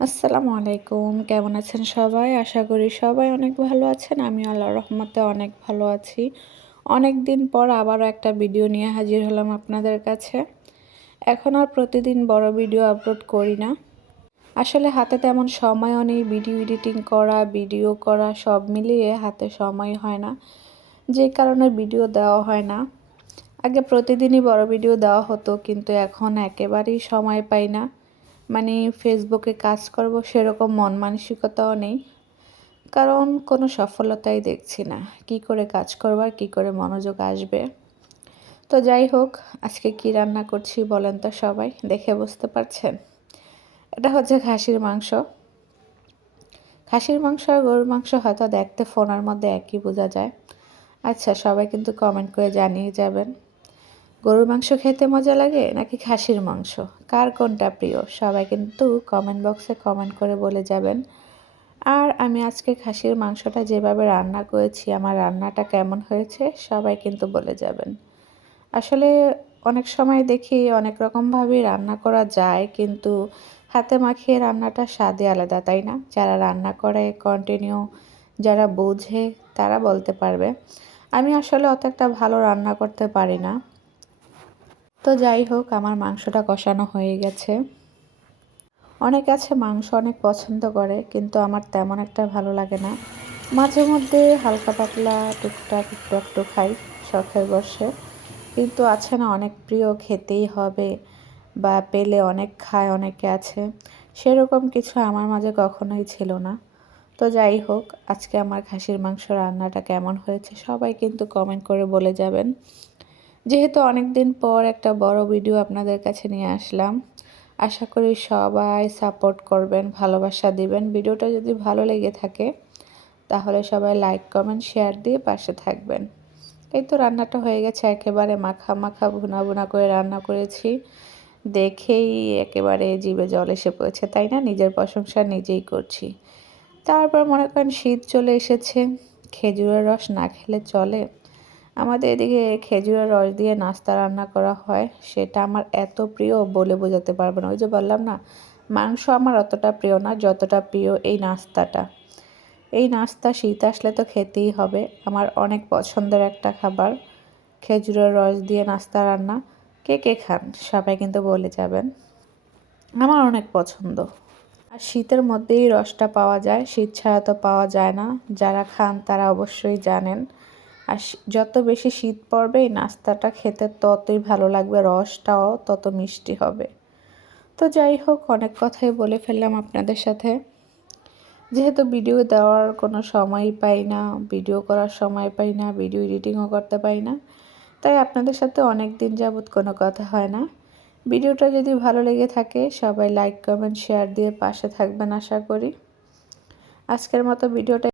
আসসালামু আলাইকুম, কেমন আছেন সবাই? আশা করি সবাই অনেক ভালো আছেন। আমি আল্লাহর রহমতে অনেক ভালো আছি। অনেক দিন পর আবারও একটা ভিডিও নিয়ে হাজির হলাম আপনাদের কাছে। এখন আর প্রতিদিন বড় ভিডিও আপলোড করি না। আসলে হাতে তেমন সময়ও নেই, ভিডিও এডিটিং করা, ভিডিও করা সব মিলিয়ে হাতে সময় হয় না, যে কারণে ভিডিও দেওয়া হয় না। আগে প্রতিদিনই বড় ভিডিও দেওয়া হতো, কিন্তু এখন একেবারেই সময় পাই না। মানে ফেসবুকে কাজ করব সেরকম মন মানসিকতাও নেই, কারণ কোনো সফলতাই দেখছি না। কি করে কাজ করব আর কী করে মনোযোগ আসবে? তো যাই হোক, আজকে কি রান্না করছি বলেন তো সবাই, দেখে বুঝতে পারছেন? এটা হচ্ছে খাসির মাংস। খাসির মাংস আর গরুর মাংস হয়তো দেখতে ফোনের মধ্যে একই বোঝা যায়। আচ্ছা, সবাই কিন্তু কমেন্ট করে জানিয়ে যাবেন, গরুর মাংস খেতে মজা লাগে নাকি খাসির মাংস? কার কোনটা প্রিয়? সবাই কিন্তু কমেন্ট বক্সে কমেন্ট করে বলে যাবেন। আর আমি আজকে খাসির মাংসটা যেভাবে রান্না করেছি, আমার রান্নাটা কেমন হয়েছে সবাই কিন্তু বলে যাবেন। আসলে অনেক সময় দেখি অনেক রকমভাবেই রান্না করা যায়, কিন্তু হাতে মাখিয়ে রান্নাটা স্বাদই আলাদা, তাই না? যারা রান্না করে কন্টিনিউ, যারা বোঝে তারা বলতে পারবে। আমি আসলে অত একটা ভালো রান্না করতে পারি না। তো যাই হোক, আমার মাংসটা কষানো হয়ে গেছে। অনেক আছে মাংস অনেক পছন্দ করে, কিন্তু আমার তেমন একটা ভালো লাগে না। মাঝে মধ্যে হালকা পাতলা টুকটাক একটু একটু খাই, শখের বশে। কিন্তু আছে না, অনেক প্রিয়, খেতেই হবে বা পেলে অনেক খায় অনেকে আছে, সেরকম কিছু আমার মাঝে কখনোই ছিল না। তো যাই হোক, আজকে আমার খাসির মাংস রান্নাটা কেমন হয়েছে সবাই কিন্তু কমেন্ট করে বলে যাবেন। যেহেতু অনেক দিন পর একটা বড় ভিডিও আপনাদের কাছে নিয়ে আসলাম, আশা করি সবাই সাপোর্ট করবেন, ভালোবাসা দিবেন। ভিডিওটা যদি ভালো লেগে থাকে তাহলে সবাই লাইক কমেন্ট শেয়ার দিয়ে পাশে থাকবেন। এই তো রান্নাটা হয়ে গেছে, একেবারে মাখা মাখা ভুনা ভুনা করে রান্না করেছি। দেখেই একেবারে জিভে জল এসে পড়েছে, তাই না? নিজের প্রশংসা নিজেই করছি। তারপর মনে করেন শীত চলে এসেছে, খেজুরের রস না খেলে চলে? আমাদের এদিকে খেজুরের রস দিয়ে নাস্তা রান্না করা হয়, সেটা আমার এত প্রিয় বলে বোঝাতে পারবো না। ওই যে বললাম না, মাংস আমার অতটা প্রিয় না যতটা প্রিয় এই নাস্তাটা। এই নাস্তা শীত আসলে তো খেতেই হবে, আমার অনেক পছন্দের একটা খাবার। খেজুরের রস দিয়ে নাস্তা রান্না কে কে খান সবাই কিন্তু বলে যাবেন। আমার অনেক পছন্দ। আর শীতের মধ্যেই রসটা পাওয়া যায়, শীত ছাড়া তো পাওয়া যায় না। যারা খান তারা অবশ্যই জানেন। আর যত বেশি শীত পড়বে এই নাস্তাটা খেতে ততই ভালো লাগবে, রসটাও তত মিষ্টি হবে। তো যাই হোক, অনেক কথাই বলে ফেললাম আপনাদের সাথে। যেহেতু ভিডিও দেওয়ার কোনো সময়ই পাই না, ভিডিও করার সময় পাই না, ভিডিও এডিটিংও করতে পারি না, তাই আপনাদের সাথে অনেক দিন যাবৎ কোনো কথা হয় না। ভিডিওটা যদি ভালো লেগে থাকে সবাই লাইক কমেন্ট শেয়ার দিয়ে পাশে থাকবেন আশা করি। আজকের মতো ভিডিওটা